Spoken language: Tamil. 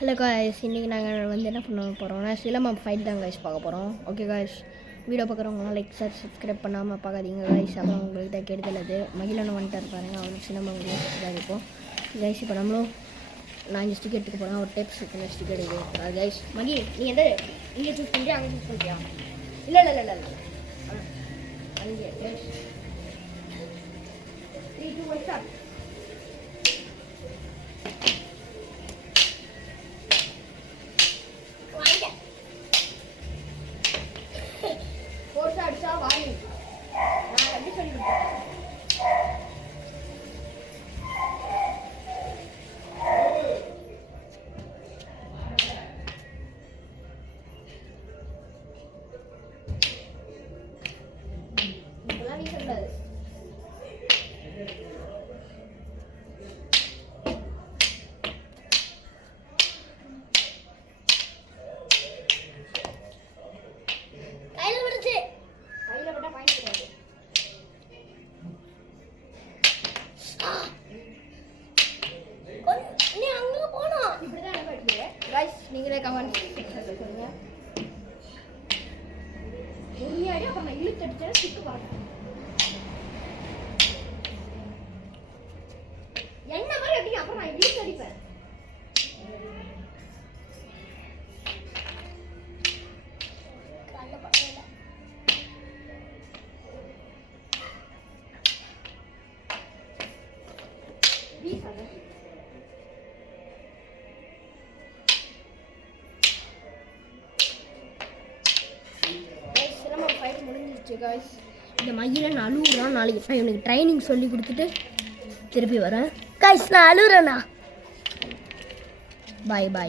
ஹலோ காய்ஸ், இன்றைக்கி நாங்கள் வந்து என்ன பண்ண போகிறோம்னா சிலம்பம் ஃபைட் தான் காய்ஸ் பார்க்க போகிறோம். ஓகே காய்ஸ், வீடியோ பார்க்குறவங்களாம் லைக் சப்ஸ்கிரைப் பண்ணாமல் பார்க்காதீங்க காய்ஸ். அப்புறம் உங்களுக்கு தான் கெடுதல். அது மகிழனை வந்துட்டு இருப்பாருங்க, அவருக்கு சிலம்பம் தான் இருக்கும் காய்ஸ். இப்போ நம்மளும் நான் இங்கே ஸ்டிக்கர் எடுத்துக்க போகிறேன். ஒரு டேப்ஸ் இருக்கு, ஸ்டிக்கர் எடுக்கு அது காய்ஸ். மகி, நீ எந்த இங்கே சூஸ் பண்ணியா அங்கே சூஸ் பண்ணியா? இல்லை இல்லை இல்லை இல்லை அங்கே காய்ஸ். 3, 2, 1 ஸ்டார்ட். போர்ஸ் அடிச்சா வாங்கி நான் எப்படி சொல்லி கொடுத்தேன். இப்பெல்லாம் நீ சொல்றாரு நீங்களே கமெண்ட் செக்ஷன்ல சொல்லுங்க. உண்மையாடி அப்புறம் நான் இழுத்து அடிச்சேன் சிக்கு பாருங்க. என்ன மாதிரி அடிங்க, அப்புறம் நான் இழுத்து அடிப்பேன். இந்த மயிலை நான் அழுகுறான். நாளைக்கு நான் இவனுக்கு ட்ரைனிங் சொல்லி கொடுத்துட்டு திருப்பி வரேன். கைஸ், நான் அழுகுறேண்ணா. பாய் பாய்.